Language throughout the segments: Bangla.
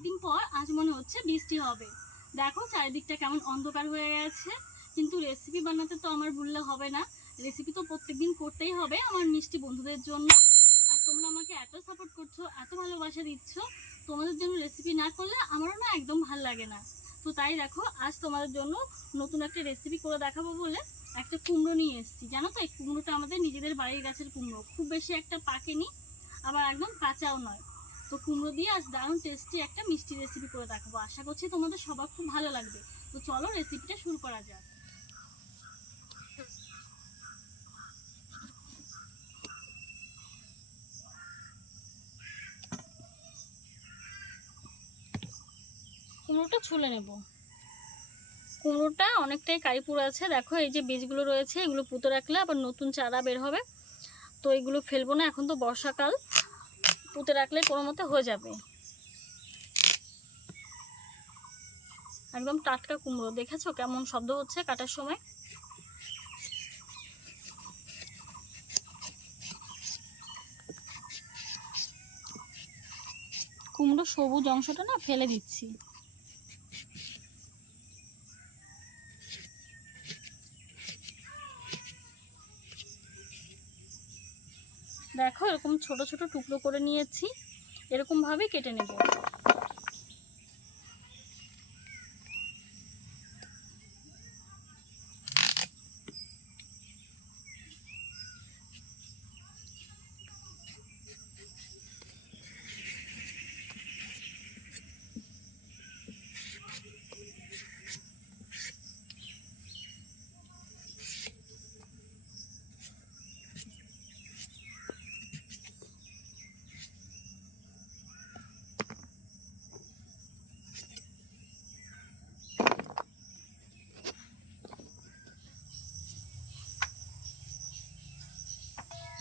অনেকদিন পর আজ মনে হচ্ছে বৃষ্টি হবে। দেখো চারিদিকটা কেমন অন্ধকার হয়ে গেছে। কিন্তু রেসিপি বানাতে তো আমার বললে হবে না। রেসিপি তো প্রত্যেকদিন করতেই হবে আমার মিষ্টি বন্ধুদের জন্য। আর তোমরা আমাকে এত সাপোর্ট করছ, এত ভালোবাসা দিচ্ছ, তোমাদের জন্য রেসিপি না করলে আমারও না একদম ভালো লাগে না। তো তাই দেখো, আজ তোমাদের জন্য নতুন একটা রেসিপি করে দেখাবো বলে একটা কুমড়ো নিয়ে এসেছি। জানো তো, এই কুমড়োটা আমাদের নিজেদের বাড়ির গাছের কুমড়ো। খুব বেশি একটা পাকেনি, আবার একদম কাঁচাও নয়। তো কুমড়ো দিয়ে আজ দারুণ টেস্টি একটা মিষ্টি রেসিপি করে দেখাবো। আশা করছি তোমাদের সবার খুব ভালো লাগবে। তো চলো রেসিপিটা শুরু করা যাক। কুমড়োটা ছুলে নেব। কুমড়োটা অনেকটাই কারিপুর আছে। দেখো, এই যে বীজগুলো রয়েছে, এগুলো পুঁতে রাখলে আবার নতুন চারা বের হবে। তো এগুলো ফেলব না, এখন তো বর্ষাকাল। পুঁতে রাখলে কোনো মতো হয়ে যাবে। একদম টাটকা কুমড়ো, দেখেছ কেমন শব্দ হচ্ছে কাটার সময়? কুমড়ো সবুজ অংশটা না ফেলে দিচ্ছি। দেখো এরকম ছোট ছোট টুকরো করে নিয়েছি এরকম ভাবে কেটে নেব।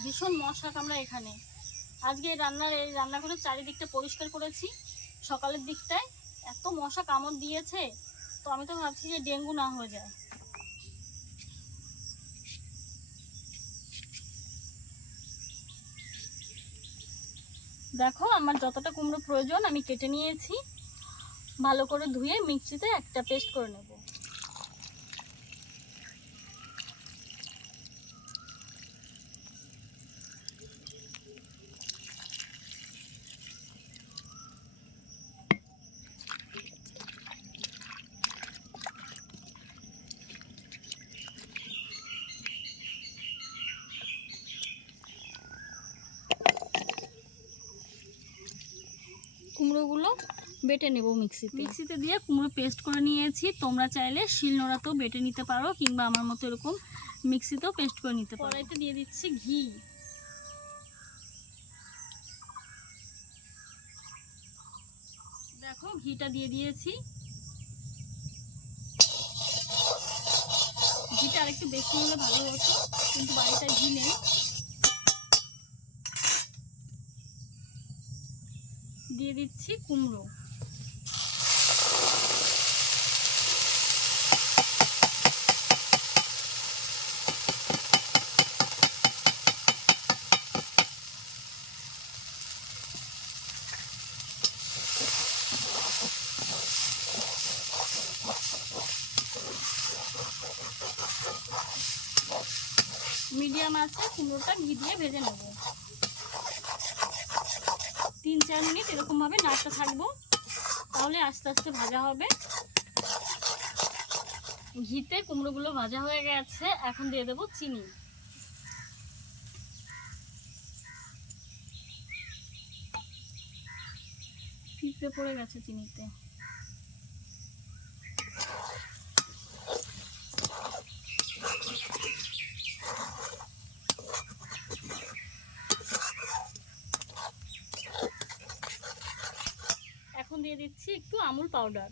ভীষণ মশা কামড়া এখানে। আজকে রান্নার, এই রান্নাঘরের চারিদিকটা পরিষ্কার করেছি। সকালের দিকটায় এত মশা কামড় দিয়েছে, তো আমি তো ভাবছি যে ডেঙ্গু না হয়ে যায়। দেখো, আমার যতটা কুমড়ো প্রয়োজন আমি কেটে নিয়েছি। ভালো করে ধুয়ে মিক্সিতে একটা পেস্ট করে নেব কুমড়োগুলো বেটে নেব মিক্সিতে। মিক্সিতে দিয়ে কুমড়ো পেস্ট করে নিয়েছি। তোমরা চাইলে শিলনোড়াতেও বেটে নিতে পারো কিংবা আমার মতো এরকম মিক্সিতেও পেস্ট করে নিতে পারো। কড়াইতে দিয়ে দিচ্ছি ঘি। দেখো ঘিটা দিয়ে দিয়েছি। ঘিটা আরেকটু বেশি হলে ভালো হতো কিন্তু বাড়িটা ঘি নেই। দিয়ে দিচ্ছি কুমড়ো। মিডিয়াম আছে, কুমড়োটা ঘি দিয়ে ভেজে নেব। তিন, চার মিনিট এরকমভাবে নাড়তে থাকব, তাহলে আস্তে আস্তে ভাজা হবে। ঘিতে কুমড়োগুলো ভাজা হয়ে গেছে, এখন দিয়ে দেবো চিনি। পড়ে গেছে চিনিতে এখন দিয়ে দিচ্ছি একটু আমুল পাউডার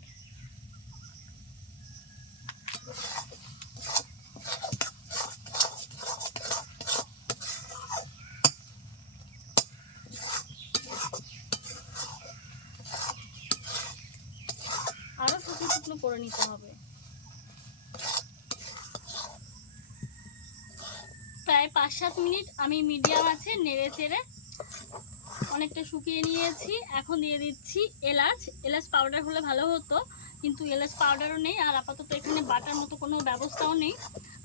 আরও শুকনো শুকনো করে নিতে হবে। প্রায় পাঁচ সাত মিনিট আমি মিডিয়াম আছে নেড়ে চেড়ে অনেকটা শুকিয়ে নিয়েছি। এখন দিয়ে দিচ্ছি এলাচ। এলাচ পাউডার হলে ভালো হতো, কিন্তু এলাচ পাউডারও নেই, আর আপাতত এখানে বাটার মতো কোনো ব্যবস্থাও নেই।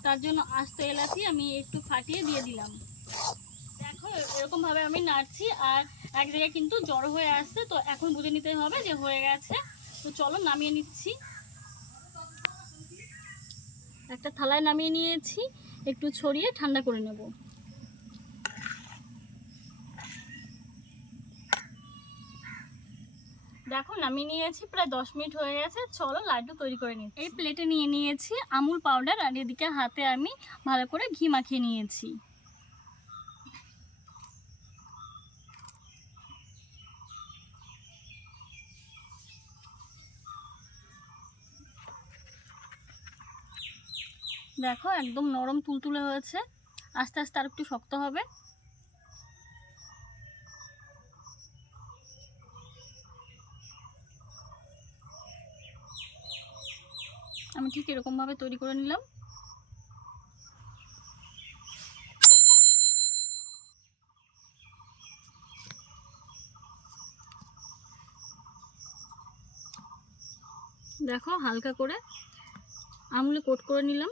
তার জন্য আস্ত এলাচই আমি একটু ফাটিয়ে দিয়ে দিলাম। দেখো, এরকমভাবে আমি নাড়ছি, আর এক জায়গায় কিন্তু জড়ো হয়ে আসছে, তো এখন বুঝে নিতে হবে যে হয়ে গেছে। তো চলো নামিয়ে নিচ্ছি। একটা থালায় নামিয়ে নিয়েছি, একটু ছড়িয়ে ঠান্ডা করে নেব। দেখো আমি নিয়েছি প্রায় দশ মিনিট হয়ে গেছে। চলো লাড্ডু তৈরি করে নিচ্ছি। এই প্লেটে নিয়ে নিয়েছি আমুল পাউডার আর এদিকে হাতে আমি ভালো করে ঘি মাখিয়ে নিয়েছি। দেখো, একদম নরম তুলতুলে হয়েছে। আস্তে আস্তে আর একটু শক্ত হবে। আমি ঠিক এরকমভাবে তৈরি করে নিলাম। দেখো হালকা করে আমুলে কোট করে নিলাম।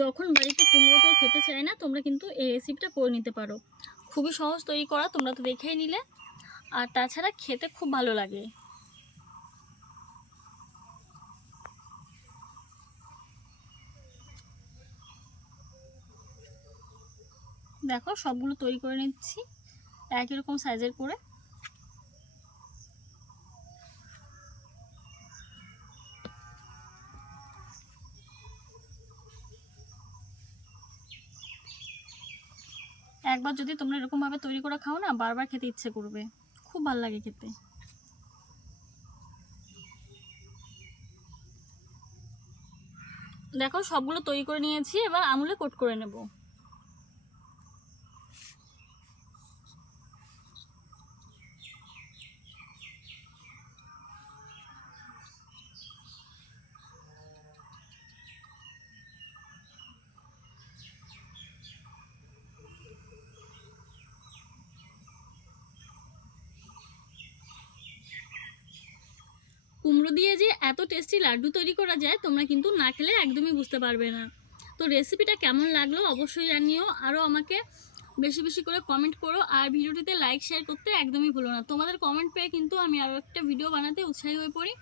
যখন বাড়িতে কুমড়ো কেউ খেতে চায় না, তোমরা কিন্তু এই রেসিপিটা করে নিতে পারো। খুবই সহজ তৈরি করা, তোমরা তো দেখেই নিলে। আর তাছাড়া খেতে খুব ভালো লাগে। দেখো, সবগুলো তৈরি করে নিচ্ছি, একই রকম সাইজের করে। একবার যদি তোমরা এরকমভাবে তৈরি করে খাও না, বারবার খেতে ইচ্ছে করবে। খুব ভালো লাগে খেতে। দেখো, সবগুলো তৈরি করে নিয়েছি, এবার আমুলে কোট করে নেব। কুমড়ো দিয়ে যে এত টেস্টি লাড্ডু তৈরি করা যায়, তোমরা কিন্তু না খেলে একদমই বুঝতে পারবে না। তো রেসিপিটা কেমন লাগল অবশ্যই জানিও আরও আমাকে বেশি বেশি করে কমেন্ট করো। আর ভিডিওটিতে লাইক শেয়ার করতে একদমই ভুলো না। তোমাদের কমেন্ট পেয়ে কিন্তু আমি আরও একটা ভিডিও বানাতে উৎসাহী হয়ে পড়ি।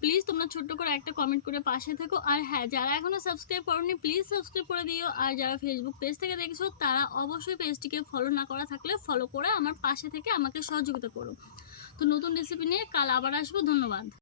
প্লিজ তোমরা ছোট্ট করে একটা কমেন্ট করে পাশে থেকো। আর হ্যাঁ যারা এখনও সাবস্ক্রাইব করোনি প্লিজ সাবস্ক্রাইব করে দিও। আর যারা ফেসবুক পেজ থেকে দেখছ, তারা অবশ্যই পেজটিকে ফলো না করা থাকলে ফলো করে আমার পাশে থেকে আমাকে সহযোগিতা করো। তো নতুন রেসিপি নিয়ে কাল আবার আসব। ধন্যবাদ।